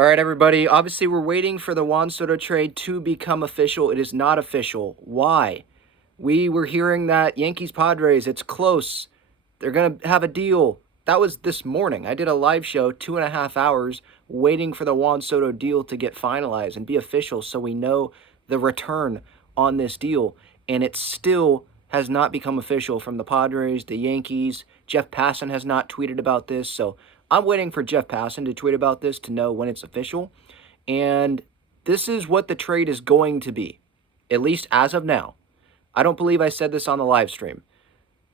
All right, everybody. Obviously, we're waiting for the Juan Soto trade to become official. It is not official. Why? We were hearing that Yankees Padres, it's close. They're going to have a deal. That was this morning. I did a live show, 2.5 hours, waiting for the Juan Soto deal to get finalized and be official so we know the return on this deal. And it still has not become official from the Padres, the Yankees. Jeff Passan has not tweeted about this. So I'm waiting for Jeff Passan to tweet about this to know when it's official. And this is what the trade is going to be, at least as of now. I don't believe I said this on the live stream.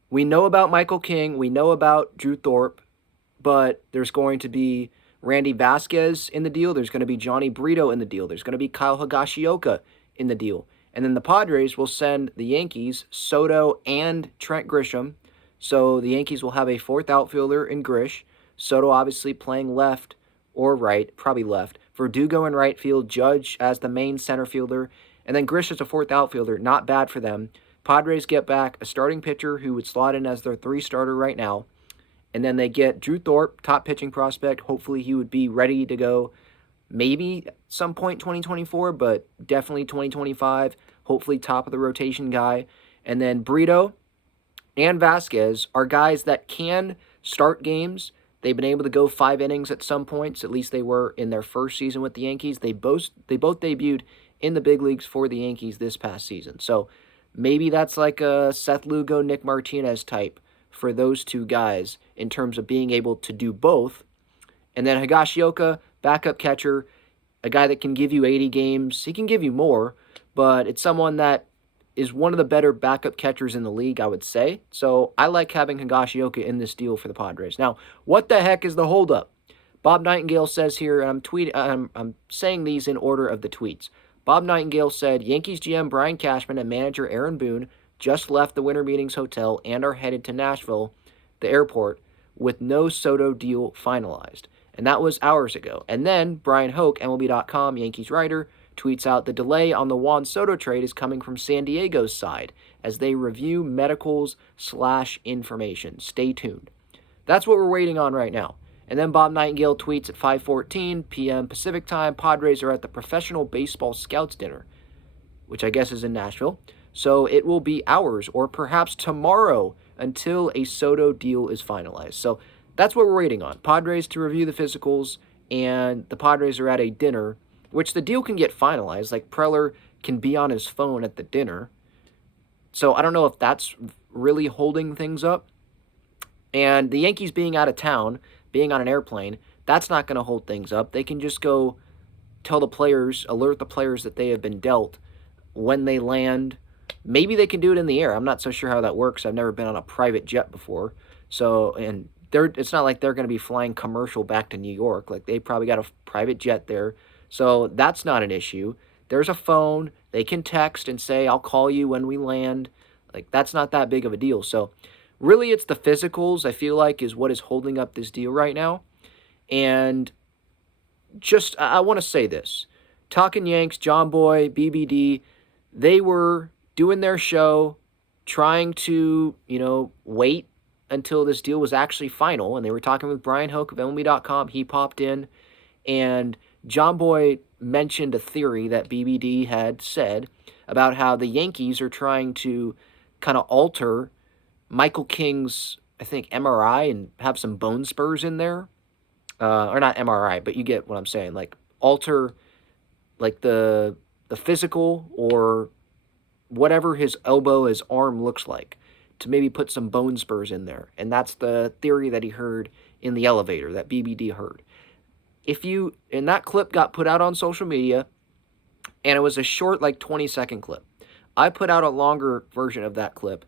We know about Michael King. We know about Drew Thorpe, but there's going to be Randy Vasquez in the deal. There's going to be Johnny Brito in the deal. There's going to be Kyle Higashioka in the deal. And then the Padres will send the Yankees Soto and Trent Grisham. So the Yankees will have a fourth outfielder in Grish. Soto obviously playing left or right, probably left. Verdugo in right field, Judge as the main center fielder, and then Grish as a fourth outfielder. Not bad for them. Padres get back a starting pitcher who would slot in as their 3 starter right now. And then they get Drew Thorpe, top pitching prospect. Hopefully he would be ready to go maybe at some point 2024, but definitely 2025. Hopefully top of the rotation guy. And then Brito and Vasquez are guys that can start games. They've been able to go 5 innings at some points. At least they were in their first season with the Yankees. They both debuted in the big leagues for the Yankees this past season. So maybe that's like a Seth Lugo, Nick Martinez type for those two guys in terms of being able to do both. And then Higashioka, backup catcher, a guy that can give you 80 games. He can give you more, but it's someone that is one of the better backup catchers in the league, I would say. So I like having Higashioka in this deal for the Padres. Now, what the heck is the holdup? Bob Nightingale says here, and I'm saying these in order of the tweets. Bob Nightingale said, Yankees GM Brian Cashman and manager Aaron Boone just left the Winter Meetings Hotel and are headed to Nashville, the airport, with no Soto deal finalized. And that was hours ago. And then Brian Hoke, MLB.com, Yankees writer, tweets out the delay on the Juan Soto trade is coming from San Diego's side as they review medicals/information. Stay tuned. That's what we're waiting on right now. And then Bob Nightingale tweets at 5:14 p.m. Pacific time, Padres are at the Professional Baseball Scouts Dinner, which I guess is in Nashville. So it will be hours or perhaps tomorrow until a Soto deal is finalized. So that's what we're waiting on. Padres to review the physicals, and the Padres are at a dinner, which the deal can get finalized. Like Preller can be on his phone at the dinner. So I don't know if that's really holding things up. And the Yankees being out of town, being on an airplane, that's not going to hold things up. They can just go tell the players, alert the players that they have been dealt when they land. Maybe they can do it in the air. I'm not so sure how that works. I've never been on a private jet before. So, and it's not like they're going to be flying commercial back to New York. Like, they probably got a private jet there. So that's not an issue. There's a phone. They can text and say, I'll call you when we land. Like, that's not that big of a deal. So really it's the physicals, I feel like, is what is holding up this deal right now. And just, I want to say this. Talking Yanks, John Boy, BBD, they were doing their show, trying to, wait until this deal was actually final. And they were talking with Brian Hoke of MLB.com. He popped in, and John Boy mentioned a theory that BBD had said about how the Yankees are trying to kind of alter Michael King's, I think, MRI and have some bone spurs in there. Or not MRI, but you get what I'm saying. Like, alter, like, the physical or whatever his elbow, his arm looks like, to maybe put some bone spurs in there. And that's the theory that he heard in the elevator, that BBD heard. And that clip got put out on social media, and it was a short, like 20-second clip. I put out a longer version of that clip,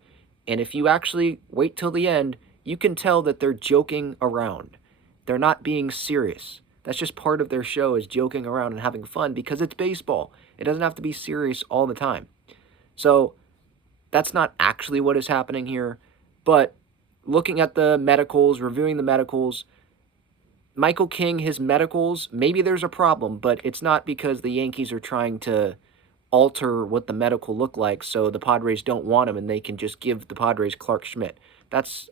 and if you actually wait till the end, you can tell that they're joking around. They're not being serious. That's just part of their show, is joking around and having fun, because it's baseball. It doesn't have to be serious all the time. So that's not actually what is happening here. But looking at the medicals, reviewing the medicals, Michael King, his medicals, maybe there's a problem, but it's not because the Yankees are trying to alter what the medical look like so the Padres don't want him and they can just give the Padres Clark Schmidt.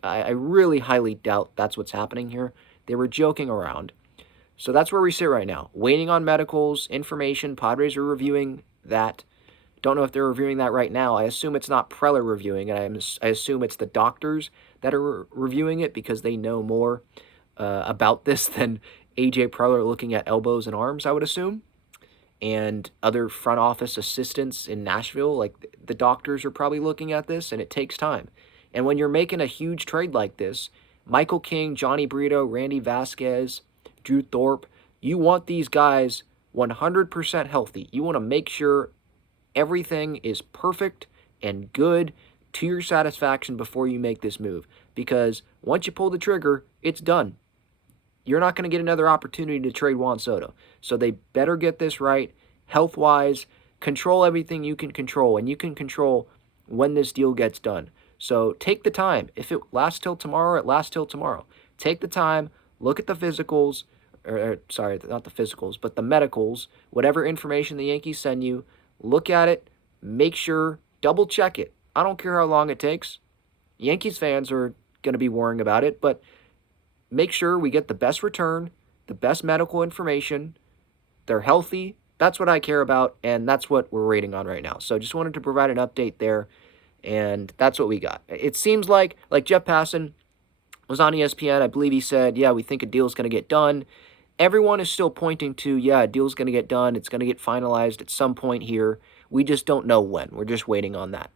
I really highly doubt that's what's happening here. They were joking around. So that's where we sit right now, waiting on medicals, information. Padres are reviewing that. Don't know if they're reviewing that right now. I assume it's not Preller reviewing it. I assume it's the doctors that are reviewing it because they know more about this than AJ Preller looking at elbows and arms, I would assume. And other front office assistants in Nashville, like the doctors are probably looking at this, and it takes time. And when you're making a huge trade like this, Michael King, Johnny Brito, Randy Vasquez, Drew Thorpe, you want these guys 100% healthy. You want to make sure everything is perfect and good to your satisfaction before you make this move. Because once you pull the trigger, it's done. You're not going to get another opportunity to trade Juan Soto. So they better get this right, health-wise, control everything you can control, and you can control when this deal gets done. So take the time. If it lasts till tomorrow, it lasts till tomorrow. Take the time, look at the physicals, sorry, not the physicals, but the medicals, whatever information the Yankees send you, look at it, make sure, double check it. I don't care how long it takes. Yankees fans are going to be worrying about it, but make sure we get the best return, the best medical information. They're healthy. That's what I care about, and that's what we're waiting on right now. So just wanted to provide an update there, and that's what we got. It seems like Jeff Passan was on ESPN. I believe he said, yeah, we think a deal is going to get done. Everyone is still pointing to, yeah, a deal's going to get done. It's going to get finalized at some point here. We just don't know when. We're just waiting on that.